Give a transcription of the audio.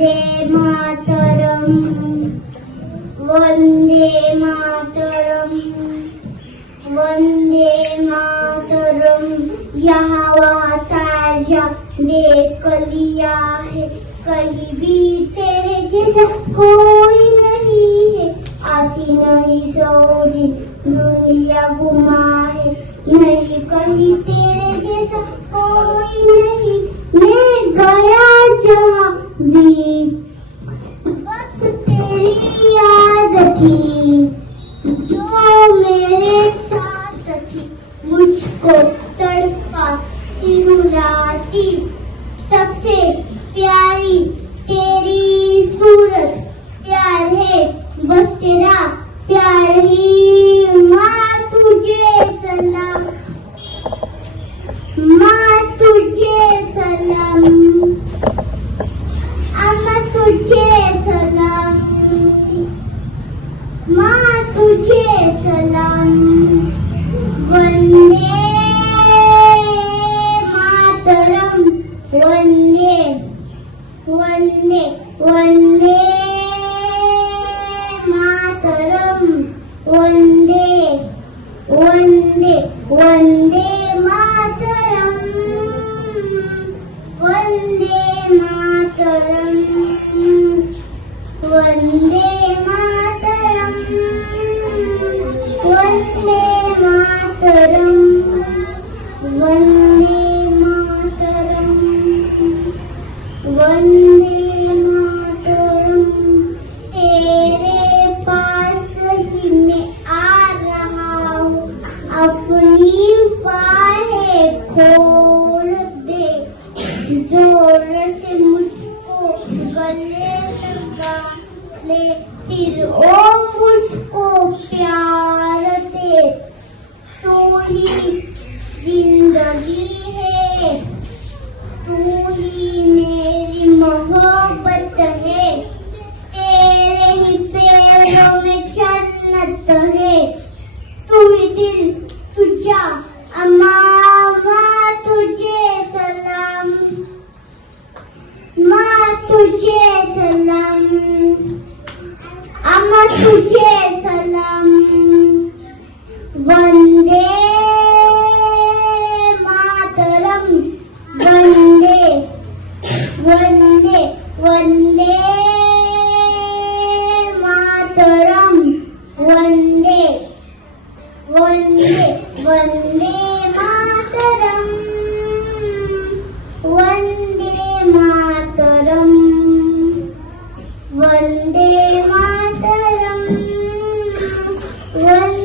वंदे मातरम, वंदे मातरम, वंदे मातरम। यहाँ वहाँ साझा देख लिया है, कहीं भी तेरे जैसा कोई नहीं है। आसी नहीं सऊदी दुनिया घुमा है, नहीं कहीं तेरे जैसा कोई नहीं। मैं गया जहाँ भी बस तेरी याद थी, जो मेरे साथ थी। मुझको तड़पाती रुलाती सबसे प्यारी तेरी सूरत। प्यार है बस तेरा, प्यार ही। माँ तुझे सलाम, माँ तुझे सलाम, अम्मा तुझे सलाम, माँ तुझे सलाम। वंदे मातरम, वंदे वंदे वंदे मातरम, वंदे वंदे वंदे मातरम, वंदे मातरम, वंदे मातरम, वंदे मातरम, वंदे मातरम, वंदे मातरम। तेरे पास ही मैं आ रहा हूँ, अपनी बाहें खोल दे। जोर से मुझको गले लगा ले, फिर ओ मुझको प्यार दे। तू ही जिंदगी है, तू ही मेरी मोहब्बत है। तेरे ही पैरों में जन्नत है। तू ही दिल तुझा अम्मा, माँ तुझे सलाम, माँ तुझे सलाम, अम्मा तुझे सलाम। वंदे मातरम, वंदे वंदे वंदे मातरम, वंदे वंदे वंदे मातरम, वंदे मातरम, वंदे मातरम, वंदे